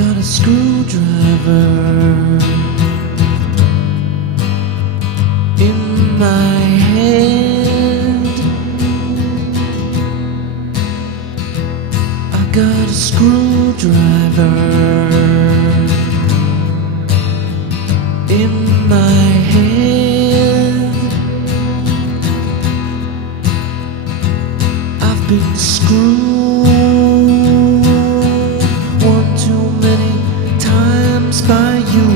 got a screwdriver in my hand. I got a screwdriver in my hand. I've been screwed one too many times by you.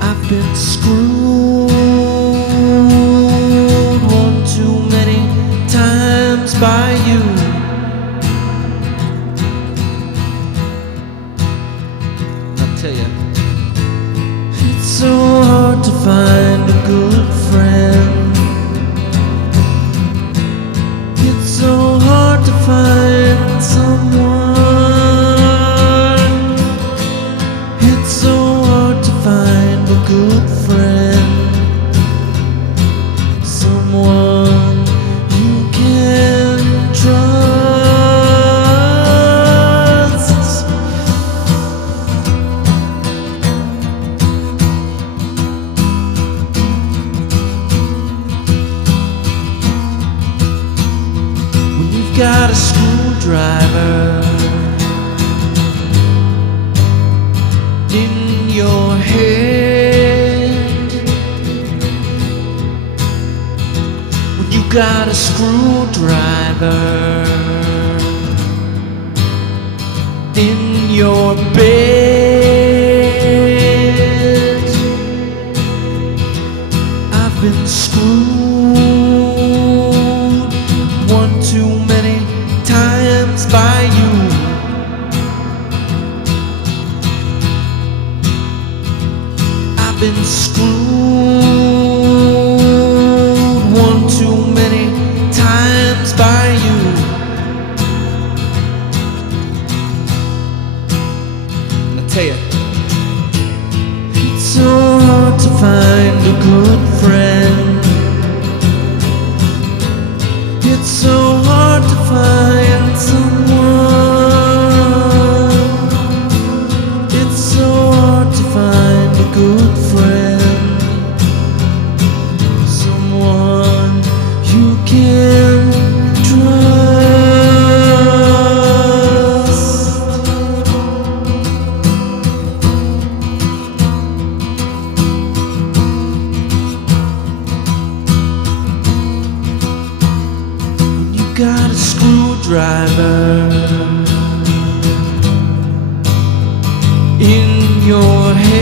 I've been screwed one too many times by you. I'll tell you, it's so hard to find a good friend. It's so hard to find someone. It's so hard to find a good friend. Someone you can trust. When you've got a screwdriver in your hand, when you got a screwdriver in your bed, I've been screwed one too many times by you. I've been screwed one too many times by you. And I tell you, it's so hard to find a good friend. It's so hard to find someone. It's so hard to find a good friend. Someone you can trust. When you got a screwdriver in your hand,